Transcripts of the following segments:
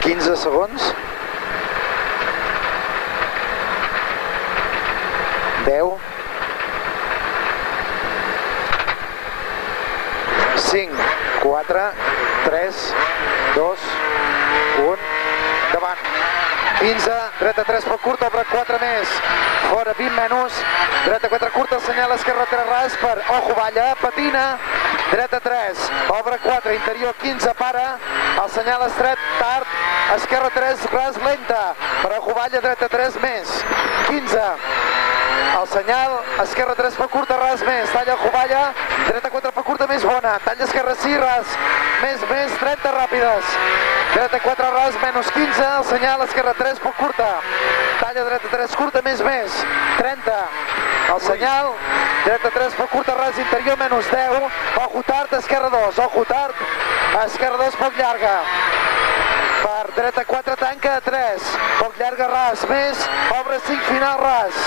15 segons. 10. 5, 4, 3, 2, 1, davant. 15, dreta 3 poc curt, obre 4 més, fora 20 menys, dreta 4 curta, senyal esquerra 3 ras per Ojo Valla, patina, dreta 3, obre 4, interior 15, para, el senyal estret, tard, esquerra 3 ras lenta, per Ojo Valla, dreta 3 més, 15, el senyal, esquerra 3 poc curta, ras més, talla Ojo Valla, dreta 4 poc curta més bona, talla esquerra 6, ras, més, 30 ràpides, dreta 4 ras, menys 15, el senyal, esquerra 3 poc curta, talla dreta 3 curta, més, 30, el senyal, dreta 3 poc curta, ras, interior, menys 10, ojo tard, esquerra 2, ojo tard, esquerra 2 poc llarga, per dreta 4 tanca 3, poc llarga ras, més, obre 5 final ras,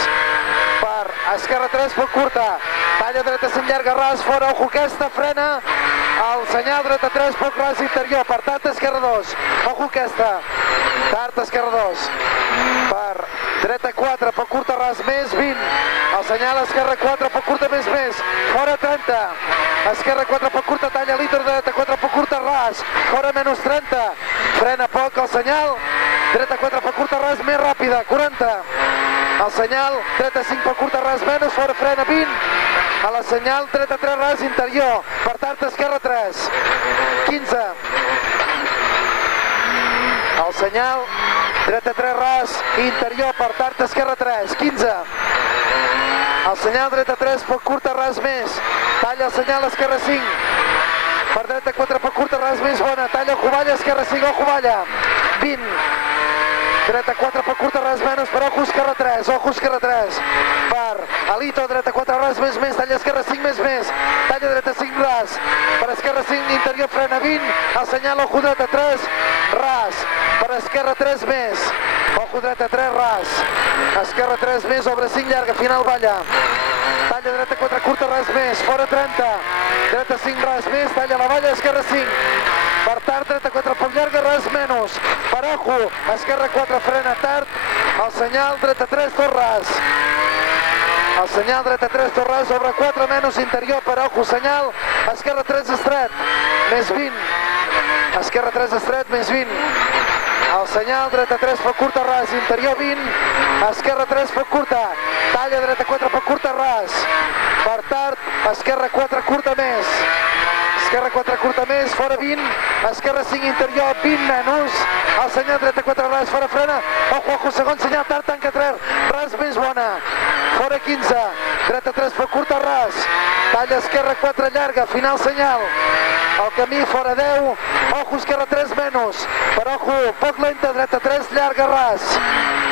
per esquerra 3 poc curta, talla dreta 5 llarga ras, fora, ojo aquesta, frena, el senyal dreta 3 poc ras interior, per tard esquerra 2, ojo aquesta, tard esquerra 2, per dreta 4 poc curta ras, més 20, el senyal esquerra 4 poc curta més, fora 30, esquerra 4 poc curta, talla líder, dreta 4 poc curta ras, fora menys 30, frena poc el senyal, dreta 4 poc curta ras, més ràpida, 40, el senyal, dreta 5 poc curta ras, menys, fora frena 20, a la senyal, dreta 3 ras, interior, per tard esquerra 3, 15, el senyal, dreta 3 ras, interior, per tard esquerra 3, 15, el senyal, dreta 3 poc curta ras més, talla el senyal esquerra 5, per dreta 4 poc curta ras més bona, talla Ojo Valla, esquerra 5, Ojo Valla, 20, dreta 4 poc curta ras menys, per ojo esquerra 3, per Alito, dreta 4 ras més, talla esquerra 5 més, talla dreta 5 ras, per esquerra 5 interior, frena 20, el senyal ojo dreta 3, ras, per esquerra 3 més, ojo dreta 3 ras, esquerra 3 més, obre 5 llarga, final Valla, talla dreta 4 curta ras més, fora 30, dreta 5 ras més, talla la Valla, esquerra 5, per tard, dreta 4 poc llarga, ras menys, per ojo, esquerra 4 frena tard, el senyal, dreta 3 tot ras, el senyal, dreta 3 tot ras, obre 4 menys, interior, per ojo, senyal, esquerra 3 estret, més 20, esquerra 3 estret, més 20, el senyal, dreta 3 poc curta, ras, interior 20, esquerra 3 poc curta, talla dreta 4 poc curta, ras, per tard, esquerra 4 curta més, esquerra 4 curta més, fora 20, esquerra 5 interior, 20 menys, el senyal dreta 4 ras, fora frena, ojo, segon senyal, tard, tanca 3, ras més bona, fora 15, dreta 3 poc curta, ras, talla esquerra 4 llarga, final senyal, el camí fora 10, ojo esquerra 3 menys, per ojo, poc lenta, dreta 3 llarga, ras,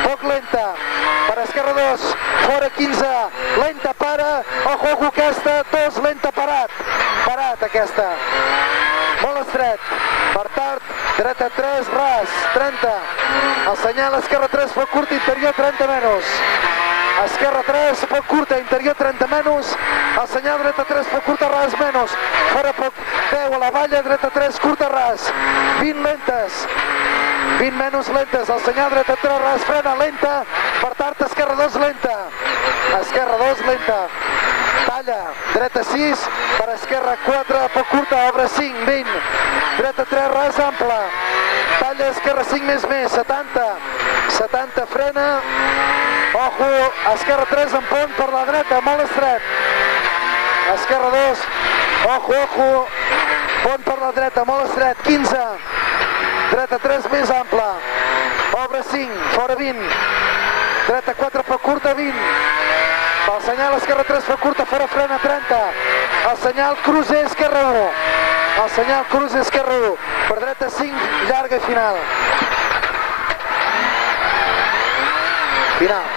poc lenta, per esquerra 2, fora 15, lenta, para, ojo aquesta, 2, lenta, parat aquesta, molt estret, per tard, dreta 3, ras, 30, el senyal esquerra 3, poc curta, interior 30 menys, esquerra 3, poc curta, interior 30 menys, el senyal dreta 3, poc curta, ras menys, fora poc 10 a la Valla, dreta 3, curta, ras, 20 lentes, 20 menys lentes, el senyal dreta 3, ras, frena, lenta, per tard, esquerra 2, lenta, esquerra 2, lenta, talla, dreta 6, per esquerra 4, poc curta, obre 5, 20, dreta 3, ras, ampla, talla, esquerra 5 més, 70, frena, ojo, esquerra 3 en pont per la dreta, molt estret, esquerra 2, ojo, pont per la dreta, molt estret, 15, dreta 3 més ampla, obre 5, fora 20, dreta 4 poc curta, 20, el senyal esquerra 3 poc curta, fora frena 30, el senyal cruce esquerra 1, el senyal cruce esquerra 1, per dreta 5, llarga i final. Final.